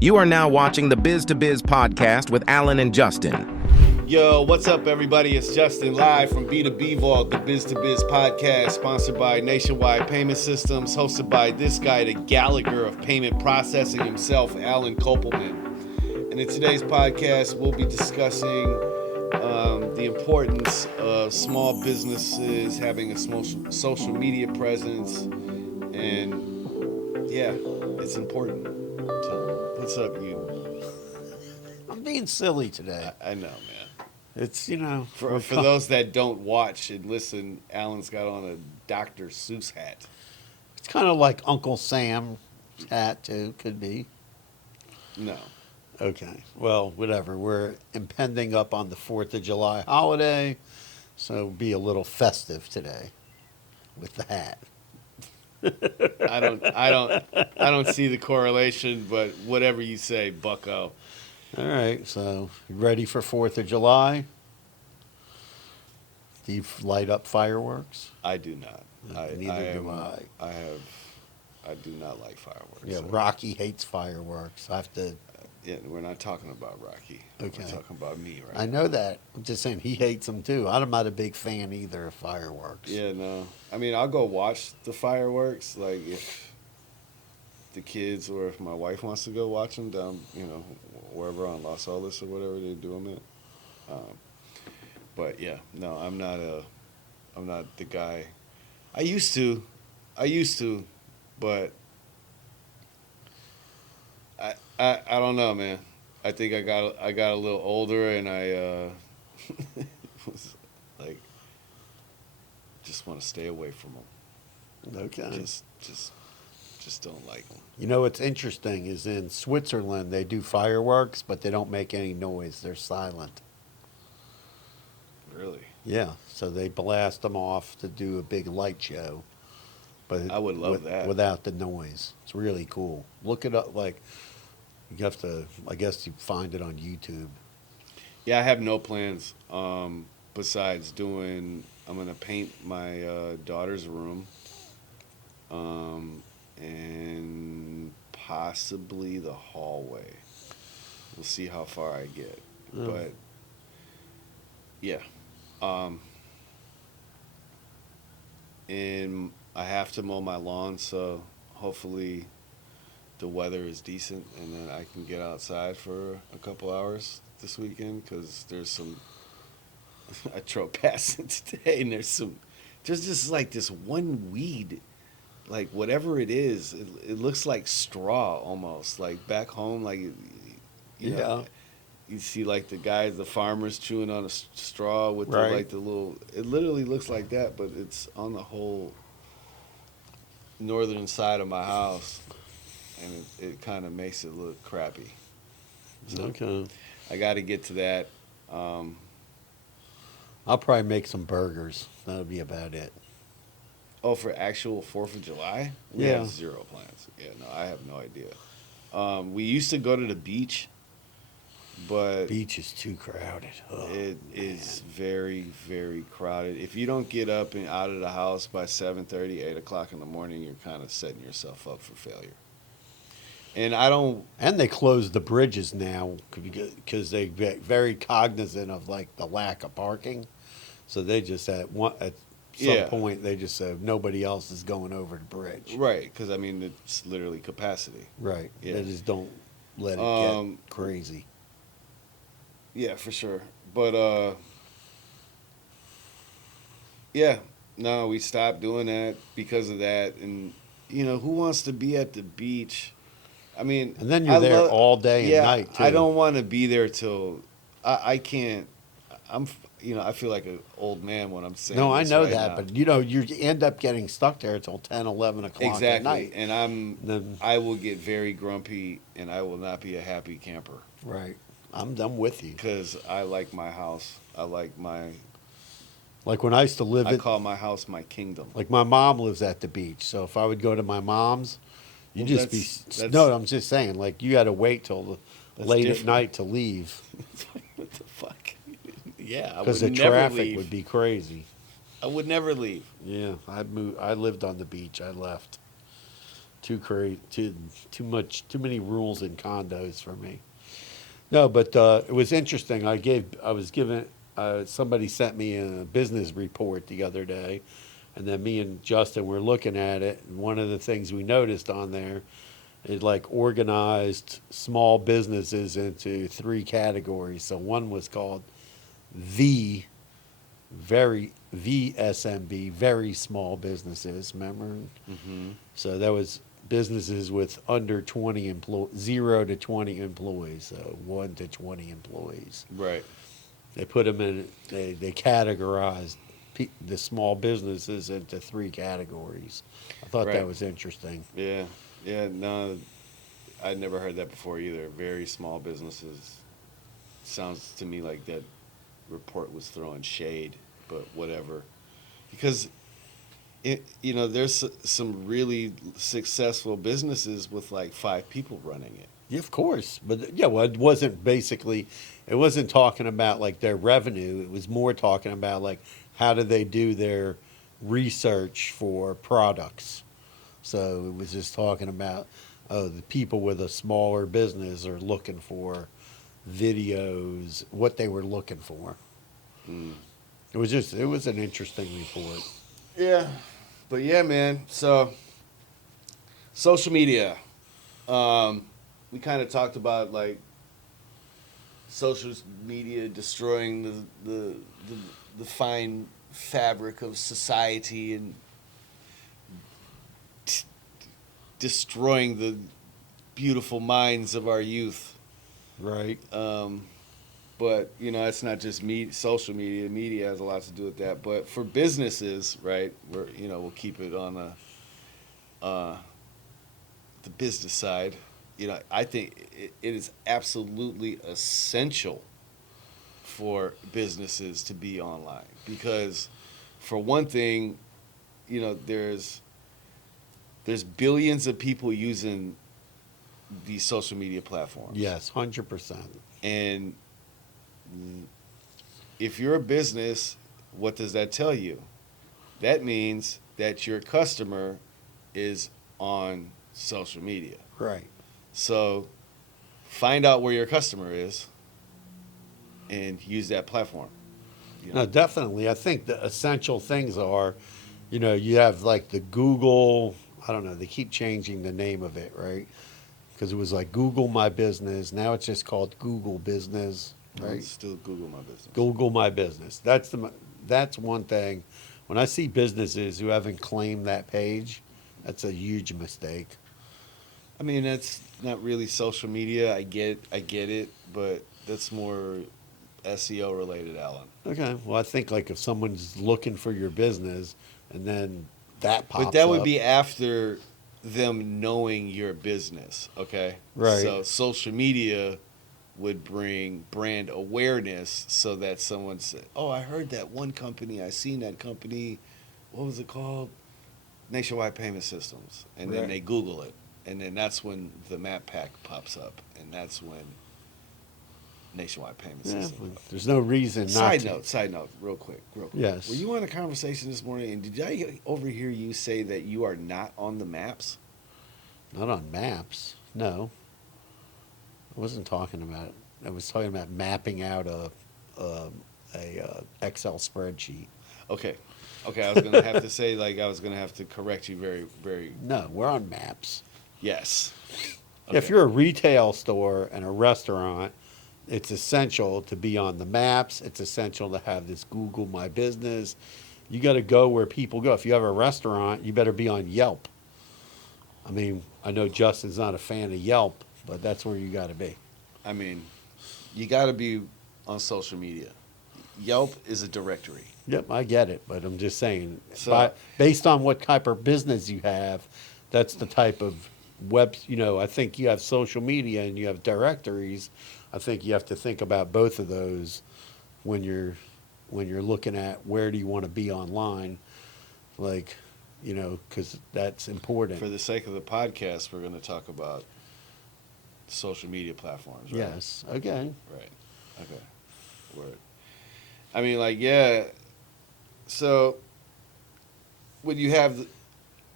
You are now watching the Biz to Biz podcast with Alan and Justin. Yo, what's up, everybody? It's Justin live from B2B Vault, the Biz to Biz podcast, sponsored by Nationwide Payment Systems, hosted by this guy, the Gallagher of payment processing himself, Alan Kopelman. And in today's podcast, we'll be discussing the importance of small businesses having a social media presence. And yeah, it's important. So, what's up, you? I'm being silly today. I know, man. It's, For those that don't watch and listen, Alan's got on a Dr. Seuss hat. It's kind of like Uncle Sam's hat, too, could be. No. Okay, well, whatever. We're impending up on the 4th of July holiday, so be a little festive today with the hat. I don't see the correlation, but whatever you say, bucko. All right, so you ready for 4th of July? Do you light up fireworks? I do not. Neither do I. I do not like fireworks. Yeah, So, Rocky hates fireworks. I have to. yeah, we're not talking about Rocky. Okay. We're talking about me, right? I know that. I'm just saying he hates them too. I'm not a big fan either of fireworks. Yeah, no. I mean, I'll go watch the fireworks, like if the kids or if my wife wants to go watch them down, wherever on Los Olas or whatever they do them at. But yeah, no, I'm not the guy. I used to, but I don't know, man. I think I got a little older and I was like, just want to stay away from them. Okay. Just don't like them. You know what's interesting is in Switzerland they do fireworks, but they don't make any noise. They're silent. Really? Yeah, so they blast them off to do a big light show. But I would love that. Without the noise. It's really cool. Look it up. Like, you have to, I guess you find it on YouTube. Yeah, I have no plans besides I'm going to paint my daughter's room and possibly the hallway. We'll see how far I get. But, yeah. And I have to mow my lawn, so hopefully the weather is decent and then I can get outside for a couple hours this weekend because there's some I drove past it today and there's just like this one weed, like whatever it is, it looks like straw almost, like back home, like you know, you see like the farmers chewing on a straw with Right. the little, it literally looks like that, but it's on the whole northern side of my house. And it kind of makes it look crappy. So Okay. I got to get to that. I'll probably make some burgers. That'll be about it. Oh, for actual 4th of July? We Yeah. have zero plans. Yeah, no, I have no idea. We used to go to the beach, but Beach is too crowded. Oh, it is very, very crowded. If you don't get up and out of the house by 7:30, 8 o'clock in the morning, you're kind of setting yourself up for failure. And I don't... And they close the bridges now because they get very cognizant of like the lack of parking. So they just at some point they just said nobody else is going over the bridge. Right, because, I mean, it's literally capacity. Right. Yeah. They just don't let it get crazy. Yeah, for sure. But, yeah, no, we stopped doing that because of that. And, who wants to be at the beach? I mean, And then you're there all day and night too. I don't want to be there till I can't. I feel like an old man when I'm saying No, I this know right that, now. but you end up getting stuck there until 10, 11 o'clock Exactly. at night. And Then- I will get very grumpy and I will not be a happy camper Right. I'm with you. because I like my house. I like Like when I used to live I at, call my house my kingdom. like my mom lives at the beach, so if I would go to my mom's, you'd Well, just that's- no, I'm just saying, like you had to wait till That's late different. at night to leave What the fuck? Yeah, I because would the never traffic leave. would be crazy. I would never leave. Yeah, I lived on the beach. I left. too many rules in condos for me. No, but it was interesting. I was given somebody sent me a business report the other day, and then me and Justin were looking at it. And one of the things we noticed on there is like organized small businesses into three categories. So one was called the VSMB, very small businesses. Remember? Mm-hmm. So that was businesses with under 0 to 20 employees, so 1 to 20 employees. Right. They put them in, they categorized the small businesses into three categories. I thought Right. that was interesting. Yeah. Yeah. No, I'd never heard that before either. Very small businesses. Sounds to me like that report was throwing shade, but whatever. Because there's some really successful businesses with like 5 people running it. Yeah, of course, but yeah, well, it wasn't talking about like their revenue. It was more talking about like how do they do their research for products. So it was just talking about the people with a smaller business are looking for videos, what they were looking for. Mm. It was an interesting report. Yeah. But yeah, man. So social media. We kind of talked about like social media destroying the fine fabric of society and destroying the beautiful minds of our youth. Right. But it's not just social media. Media has a lot to do with that. But for businesses, right? We'll keep it on the business side. I think it is absolutely essential for businesses to be online because, for one thing, there's billions of people using these social media platforms. Yes, 100%. And if you're a business, what does that tell you? That means that your customer is on social media. Right. So find out where your customer is and use that platform. No, definitely. I think the essential things are, you have like the Google, I don't know, they keep changing the name of it, right? Because it was like Google My Business. Now it's just called Google Business, right? It's still Google My Business. Google My Business. That's one thing. When I see businesses who haven't claimed that page, that's a huge mistake. I mean, that's not really social media. I get it, but that's more SEO related, Alan. Okay. Well, I think like if someone's looking for your business and then that pops up. But that would be after them knowing your business, okay? Right. So social media would bring brand awareness so that someone said, oh, I heard that one company, I seen that company, what was it called? Nationwide Payment Systems. And then Right. they Google it. And then that's when the map pack pops up. And that's when Nationwide Payment Yeah, System. there's no reason not to. Side note, real quick. Yes. Were you on a conversation this morning, and did I overhear you say that you are not on the maps? Not on maps. No. I wasn't talking about it. I was talking about mapping out a Excel spreadsheet. Okay, I was gonna have to say, like, I was gonna have to correct you very, very. No, we're on maps. Yes. If you're a retail store and a restaurant, it's essential to be on the maps. It's essential to have this Google My Business. You got to go where people go. If you have a restaurant, you better be on Yelp. I mean, I know Justin's not a fan of Yelp, but that's where you got to be. I mean, you got to be on social media. Yelp is a directory. Yep, I get it, but I'm just saying, So- based on what type of business you have, that's the type of I think you have social media and you have directories. I think you have to think about both of those when you're looking at where do you want to be online, like, because that's important. For the sake of the podcast, we're going to talk about social media platforms, right? Yes. Okay. Right. Okay. Word. I mean, like, yeah. So when you have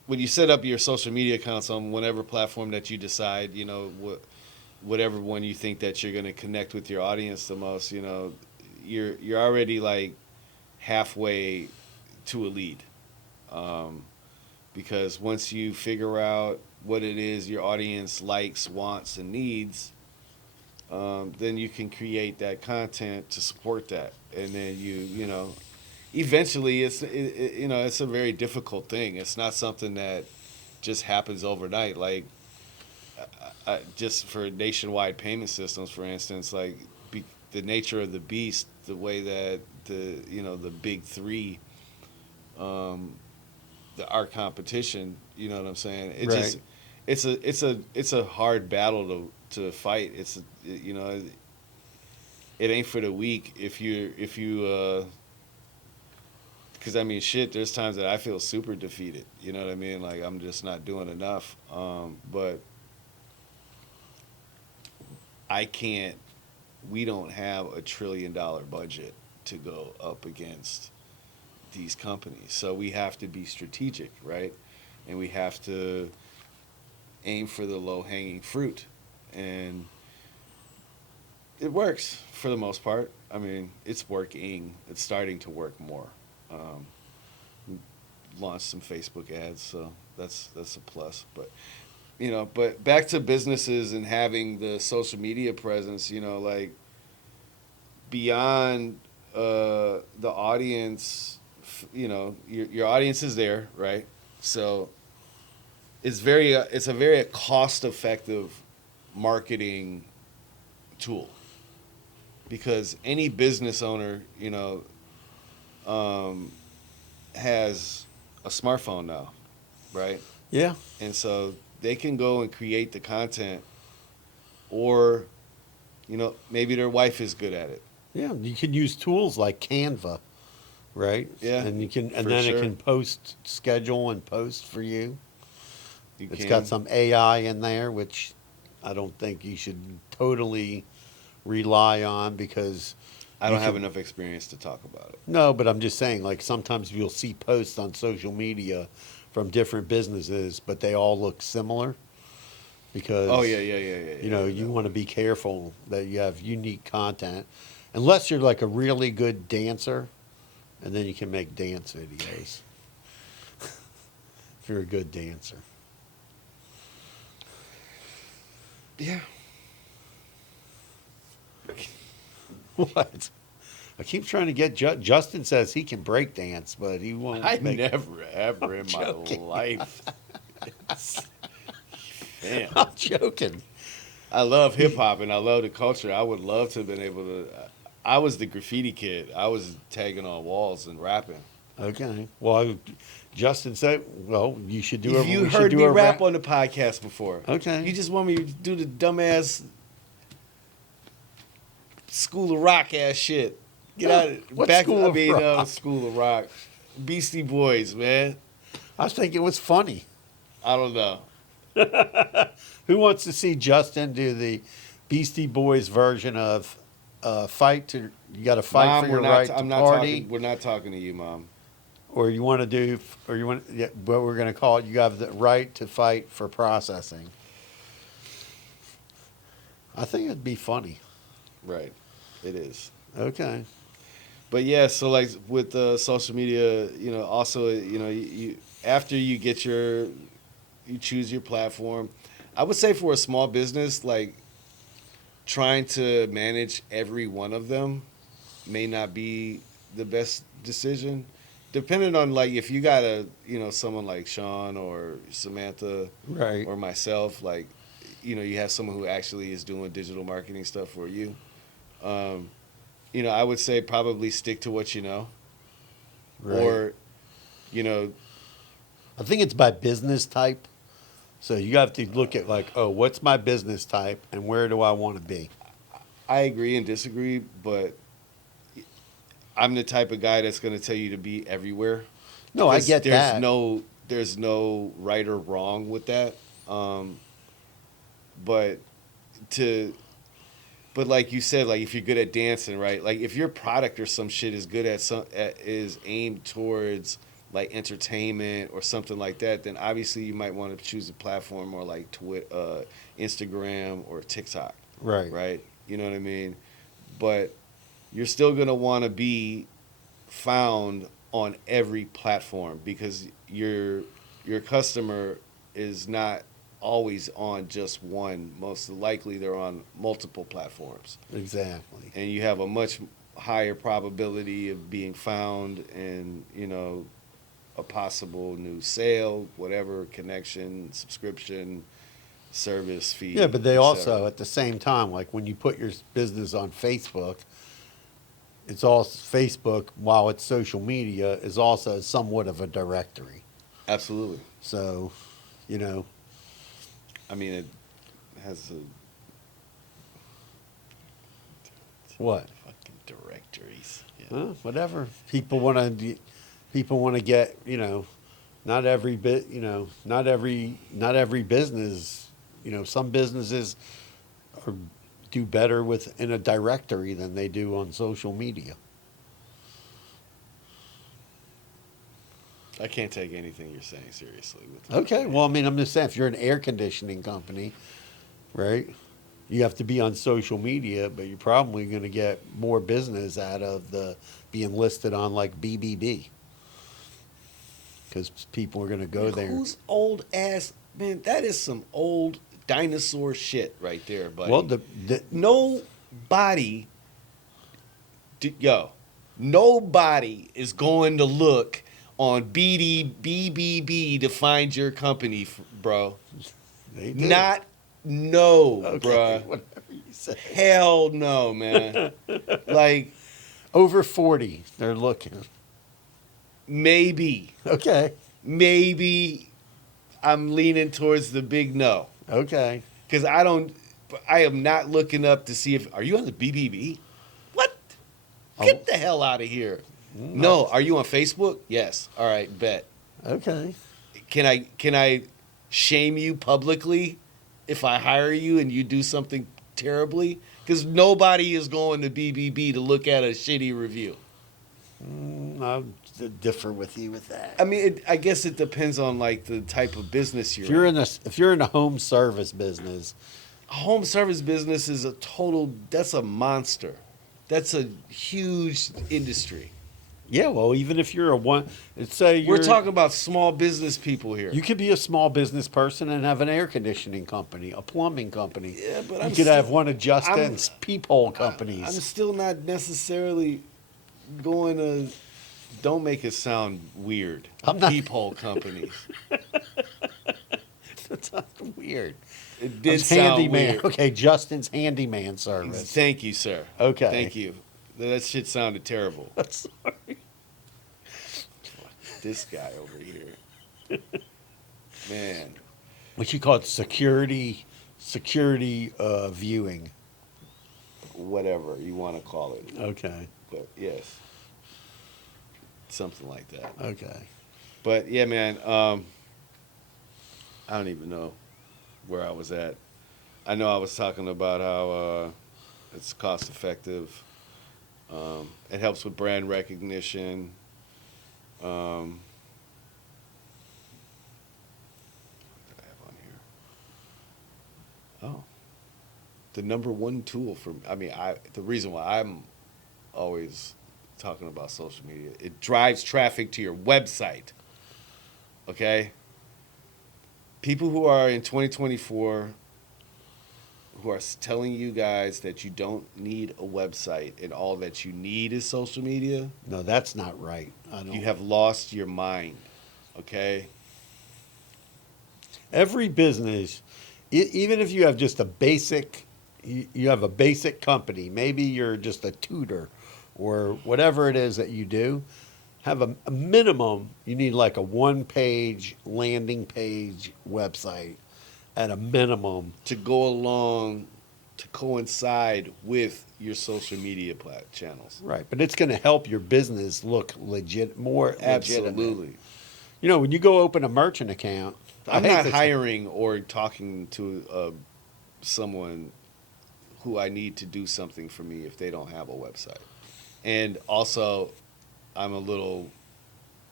when you set up your social media accounts on whatever platform that you decide, whatever one you think that you're going to connect with your audience the most, you're already like halfway to a lead, because once you figure out what it is your audience likes, wants, and needs, then you can create that content to support that, and then eventually it's a very difficult thing. It's not something that just happens overnight. Like, just for nationwide payment systems, for instance, like the nature of the beast, the way that the big three, our competition, you know what I'm saying? It's a hard battle to fight. It ain't for the weak. If you because I mean, shit, there's times that I feel super defeated. You know what I mean? Like, I'm just not doing enough. But we don't have $1 trillion budget to go up against these companies. So we have to be strategic, right? And we have to aim for the low-hanging fruit. And it works for the most part. I mean, it's working. It's starting to work more. Launched some Facebook ads, so that's a plus. But but back to businesses and having the social media presence, like beyond the audience, your audience is there, right? So it's a very cost-effective marketing tool, because any business owner, has a smartphone now, right? Yeah. And so they can go and create the content, or, maybe their wife is good at it. Yeah, you can use tools like Canva, right? Yeah, and you can, and for then sure. it can schedule and post for you. It's can. got some AI in there, which I don't think you should totally rely on, because I don't have enough experience to talk about it. No, but I'm just saying, like, sometimes you'll see posts on social media from different businesses, but they all look similar, because you want to be careful that you have unique content, unless you're like a really good dancer, and then you can make dance videos if you're a good dancer. Yeah. What? I keep trying to get Justin says he can break dance, but he won't. Never ever in my life. Damn. I'm joking. I love hip hop and I love the culture. I would love to have been able to. I was the graffiti kid. I was tagging on walls and rapping. Okay. Well, Justin said, "Well, you should do it." You heard me rap on the podcast before. Okay. You just want me to do the dumbass School of Rock ass shit. Get out of what back. School of Rock? School of Rock, Beastie Boys, man. I was thinking it was funny. I don't know. Who wants to see Justin do the Beastie Boys version of "Fight to"? You got to fight Mom, for your right to party. We're not talking to you, Mom. Or you want to do, or you want, what we're going to call it, you have the right to fight for processing. I think it'd be funny. Right, it is. Okay. But yeah, so like with social media, also, you after you get you choose your platform, I would say for a small business, like trying to manage every one of them may not be the best decision. Depending on, like, if you got someone like Sean or Samantha, Right, or myself, like, you have someone who actually is doing digital marketing stuff for you. I would say probably stick to what you know. right. Or, I think it's by business type. So you have to look at, like, oh, what's my business type and where do I want to be? I agree and disagree, but I'm the type of guy that's going to tell you to be everywhere. No, I get that. There's no right or wrong with that. But like you said, like if you're good at dancing, right? Like if your product or some shit is good is aimed towards like entertainment or something like that, then obviously you might want to choose a platform more like Instagram or TikTok. Right. Right. You know what I mean? But you're still going to want to be found on every platform because your customer is not always on just one. Most likely they're on multiple platforms. Exactly. And you have a much higher probability of being found and, you know, a possible new sale, whatever, connection, subscription, service fee. Yeah, but they et also, cetera. at the same time, like when you put your business on Facebook, it's also Facebook, while it's social media, is also somewhat of a directory. Absolutely. So, you know, I mean, it has a what? fucking directories. Yeah. Whatever. People want to get, you know, not every business, you know, some businesses do better in a directory than they do on social media. I can't take anything you're saying seriously. Okay, well, I mean, I'm just saying, if you're an air conditioning company, right, you have to be on social media, but you're probably going to get more business out of the being listed on like BBB because people are going to go there. Who's old ass man? That is some old dinosaur shit right there, buddy. Well, nobody nobody is going to look on BBB to find your company, bro. they do. Okay, bruh. Whatever you say. Hell no, man. Like, Over 40, they're looking. maybe Okay. I'm leaning towards the big no. Okay. Because I am not looking up to see are you on the BBB? What? Get the hell out of here. No. Are you on Facebook? Yes. All right, bet. Okay. Can I shame you publicly if I hire you and you do something terribly? Because nobody is going to BBB to look at a shitty review. I'll differ with you with that. I mean, I guess it depends on like the type of business If you're in. if you're in a home service business, A home service business is that's a monster. That's a huge industry. yeah, well, even if you're We're talking about small business people here. you could be a small business person and have an air conditioning company, a plumbing company. Yeah, but you I'm could still- have one of Justin's peephole companies. I'm still not necessarily going to. Don't make it sound weird. I'm not- Peephole companies. That's not weird. It did It's sound handyman. weird. Okay, Justin's handyman service. Thank you, sir. Okay. Thank you. That shit sounded terrible. Sorry. This guy over here. Man. What you call it? Security viewing. Whatever you want to call it. Okay. But yes. Something like that. Okay. But yeah, man, I don't even know where I was at. I know I was talking about how it's cost effective. It helps with brand recognition. What did I have on here? Oh, the number one tool for the reason why I'm always talking about social media, it drives traffic to your website. Okay? People who are in 2024 who are telling you guys that you don't need a website and all that you need is social media, No, that's not right. you have lost your mind. Okay? Every business, even if you have just a basic, you have a basic company, maybe you're just a tutor or whatever it is that you do, have a minimum, you need like a one-page landing page website at a minimum. To go along, to coincide with your social media channels. Right, but it's going to help your business look more legitimate. Absolutely. You know, when you go open a merchant account, I'm not hiring or talking to someone who I need to do something for me if they don't have a website. And also, I'm a little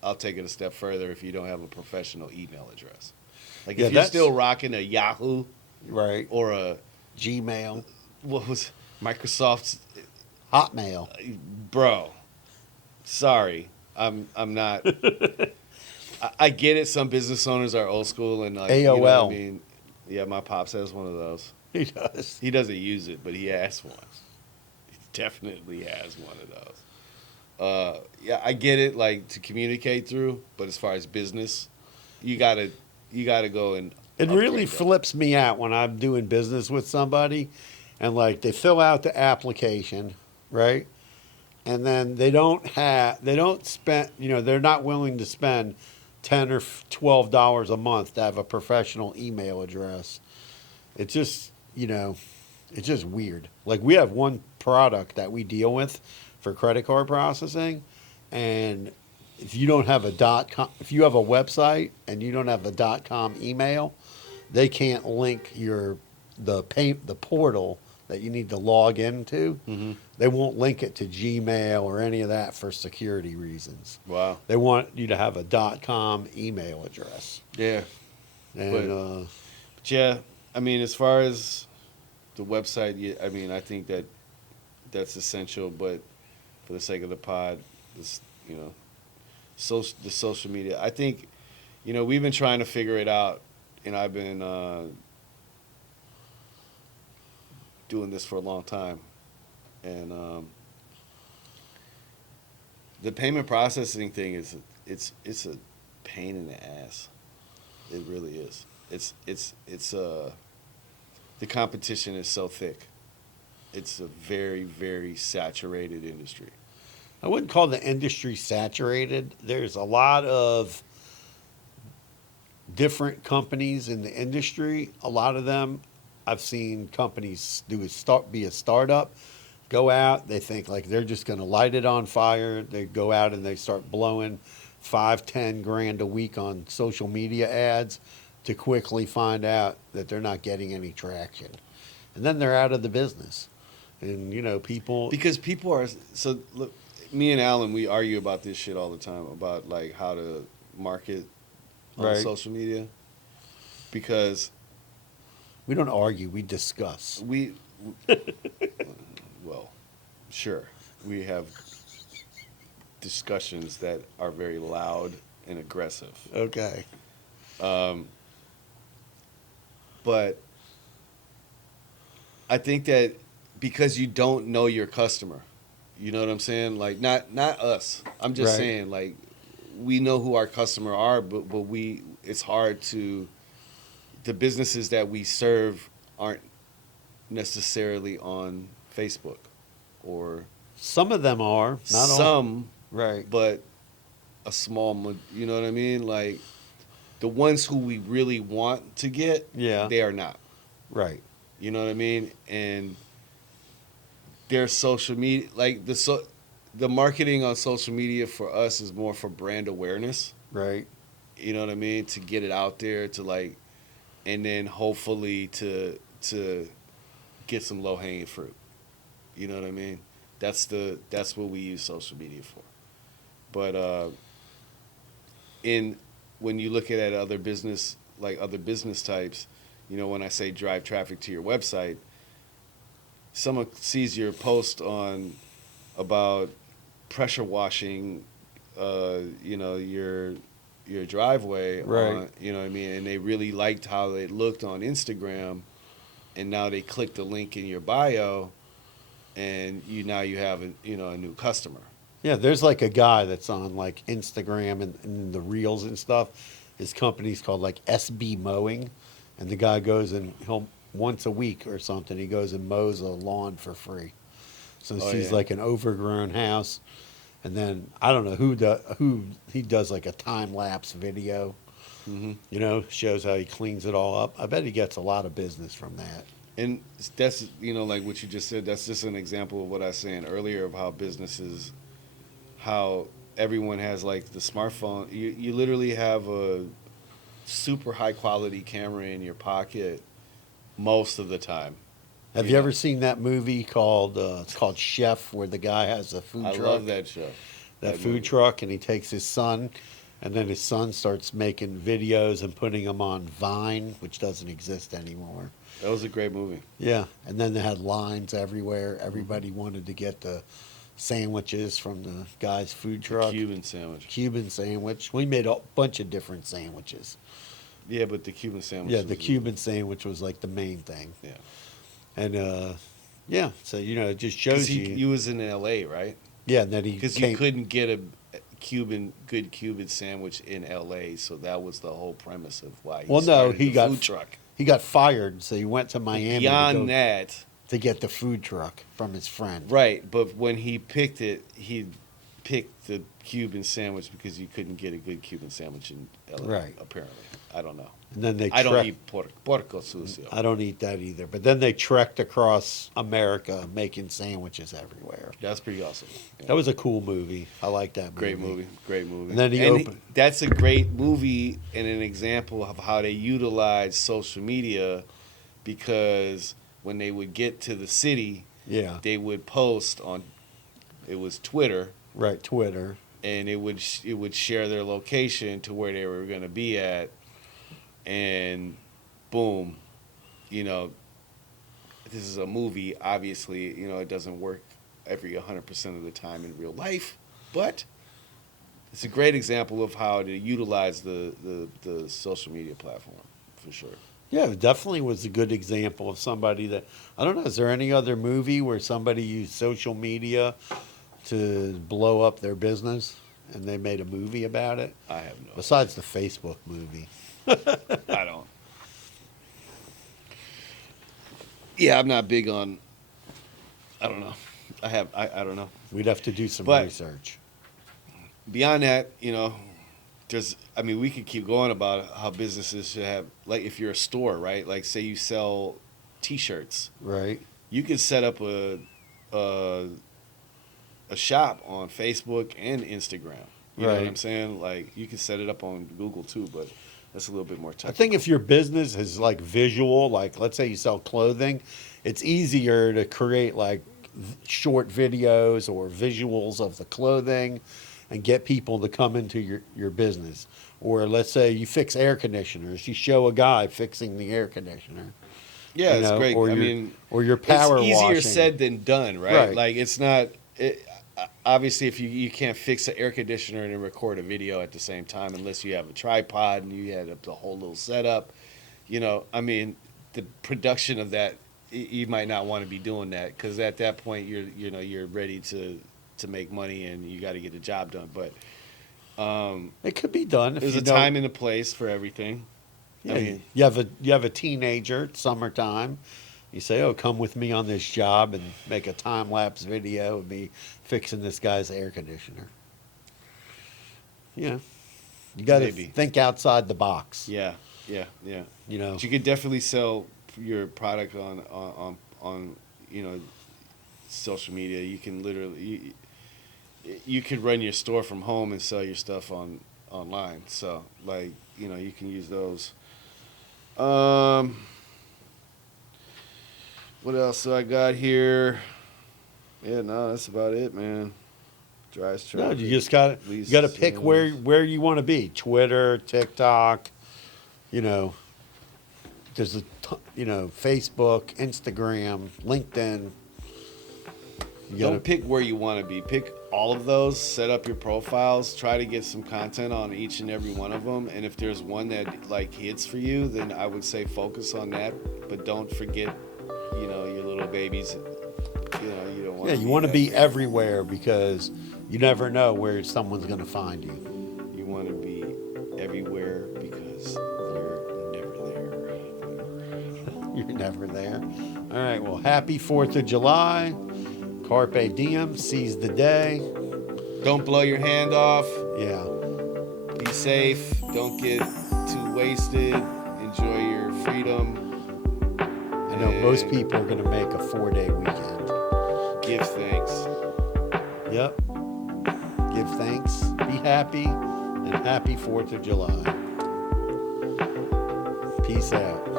I'll take it a step further if you don't have a professional email address. Like Yeah, if you're that's- still rocking a Yahoo Right. or a Gmail, what was Microsoft's, Hotmail. bro. Sorry, I'm not. I get it. Some business owners are old school and like AOL. You know what I mean, yeah, my pops has one of those. He does. He doesn't use it, but he has one. He definitely has one of those. Yeah, I get it, like to communicate through, but as far as business, you gotta go and. It really upgrade that. flips me out when I'm doing business with somebody and like they fill out the application, right? And then they don't spend, they're not willing to spend $10 or $12 a month to have a professional email address. It's just, it's just weird. Like we have one product that we deal with for credit card processing, and if you don't have if you have a website and you don't have a .com email, they can't link the portal that you need to log into. Mm-hmm. They won't link it to Gmail or any of that for security reasons. Wow. They want you to have a .com email address. Yeah. And But yeah, I mean, as far as the website, yeah, I mean, I think that's essential. But for the sake of the pod, this, the social media, I think, we've been trying to figure it out, and I've been doing this for a long time, and the payment processing thing it's a pain in the ass. It really is. It's the competition is so thick. It's a very, very saturated industry. I wouldn't call the industry saturated. There's a lot of different companies in the industry. A lot of them, I've seen companies be a startup, go out, they think like they're just going to light it on fire. They go out and they start blowing $5-10 grand a week on social media ads to quickly find out that they're not getting any traction. And then they're out of the business. And, people... Because people are... So, look, me and Alan, we argue about this shit all the time, about, like, how to market on Right. social media. Because... We don't argue, we discuss. Well, sure. We have discussions that are very loud and aggressive. Okay. But I think that because you don't know your customer, you know what I'm saying? Like, not us. I'm just Right. saying, like, we know who our customer are, but it's hard to, the businesses that we serve aren't necessarily on Facebook or Some of them are. Not all. some, Right. but a small, you know what I mean? Like, the ones who we really want to get, Yeah. they are not. Right. You know what I mean? And their social media, like the marketing on social media for us is more for brand awareness. Right. You know what I mean? To get it out there, to like, and then hopefully to get some low hanging fruit. You know what I mean? That's what we use social media for. But when you look at other business types, when I say drive traffic to your website, someone sees your post about pressure washing, your driveway, Right. you know what I mean, and they really liked how it looked on Instagram, and now they click the link in your bio, and you have a new customer. Yeah, there's like a guy that's on like Instagram and the reels and stuff. His company's called like SB Mowing, and the guy goes and he'll once a week or something he goes and mows a lawn for free. So Oh, he's yeah. like an overgrown house, and then I don't know who he does like a time lapse video. Mm-hmm. Shows how he cleans it all up. I bet he gets a lot of business from that. And that's, like what you just said, that's just an example of what I was saying earlier of how businesses, how everyone has like the smartphone. You literally have a super high quality camera in your pocket most of the time. Have you ever seen that movie called it's called Chef, where the guy has a food I truck? love that show. that food truck, and he takes his son, and then his son starts making videos and putting them on Vine, which doesn't exist anymore. That was a great movie. Yeah, and then they had lines everywhere. Everybody wanted to get the sandwiches from the guy's food truck. Cuban sandwich. Cuban sandwich. We made a bunch of different sandwiches. Yeah, but the Cuban sandwich. Yeah, the Cuban sandwich was like the main thing. Yeah. And yeah, so it just 'Cause shows you. he was in L.A., right? Yeah, and then he Because you couldn't get a good Cuban sandwich in L.A., so that was the whole premise of why. Well, no, started he the got food truck. He got fired, so he went to Miami Beyond that, to get the food truck from his friend. right? But when he picked it, he picked the Cuban sandwich because you couldn't get a good Cuban sandwich in L.A. Right. Apparently, I don't know. And then I don't eat porco sucio. I don't eat that either. But then they trekked across America making sandwiches everywhere. That's pretty awesome. Yeah. That was a cool movie. I like that movie. Great movie. And then he opened. That's a great movie and an example of how they utilize social media, because when they would get to the city, Yeah. they would post on, it was Twitter, Right, Twitter. and it would share their location to where they were going to be at, and boom, this is a movie. Obviously, it doesn't work every 100% of the time in real life, but it's a great example of how to utilize the social media platform, for sure. Yeah, it definitely was a good example of somebody that, I don't know, is there any other movie where somebody used social media to blow up their business and they made a movie about it? I have no. Besides the Facebook movie. I don't. Yeah, I'm not big on. I don't know. I don't know. We'd have to do some But- research. Beyond that, we could keep going about how businesses should have, like, if you're a store, right? Like, say you sell T-shirts, Right. you could set up a shop on Facebook and Instagram. You know what Right. I'm saying? Like, you can set it up on Google too, but that's a little bit more I technical. think if your business is like visual, like let's say you sell clothing, it's easier to create like short videos or visuals of the clothing and get people to come into your business. Or let's say you fix air conditioners, you show a guy fixing the air conditioner. Yeah, you it's know, great. Or your power it's easier washing. said than done, right? Right. Like, it's not. Obviously, if you can't fix an air conditioner and record a video at the same time unless you have a tripod and you had the whole little setup. The production of that, you might not want to be doing that, because at that point you're ready to make money and you got to get the job done. But It could be done if there's you a know- time and a place for everything. Yeah, you have a teenager, it's summertime. You say, "Oh, come with me on this job," and make a time lapse video of me fixing this guy's air conditioner. Yeah, you got to Maybe. think outside the box. Yeah. But you could definitely sell your product on social media. You can literally you could run your store from home and sell your stuff online. So, like, you can use those. What else do I got here? Yeah, no, that's about it, man. Drives no, traffic. you just got to pick where you want to be. Twitter, TikTok. There's Facebook, Instagram, LinkedIn. Don't pick where you want to be. Pick all of those, set up your profiles, try to get some content on each and every one of them. And if there's one that like hits for you, then I would say focus on that. But don't forget, your little babies. You don't want. Yeah, you want to be everywhere because you never know where someone's going to find you. You want to be everywhere because you're never there. You're never there. All right, well, happy 4th of July. Carpe diem, seize the day. Don't blow your hand off. Yeah. Be safe. Don't get too wasted. Enjoy your freedom. I know most people are going to make a 4-day weekend. Give thanks. Yep. Give thanks. Be happy. And happy 4th of July. Peace out.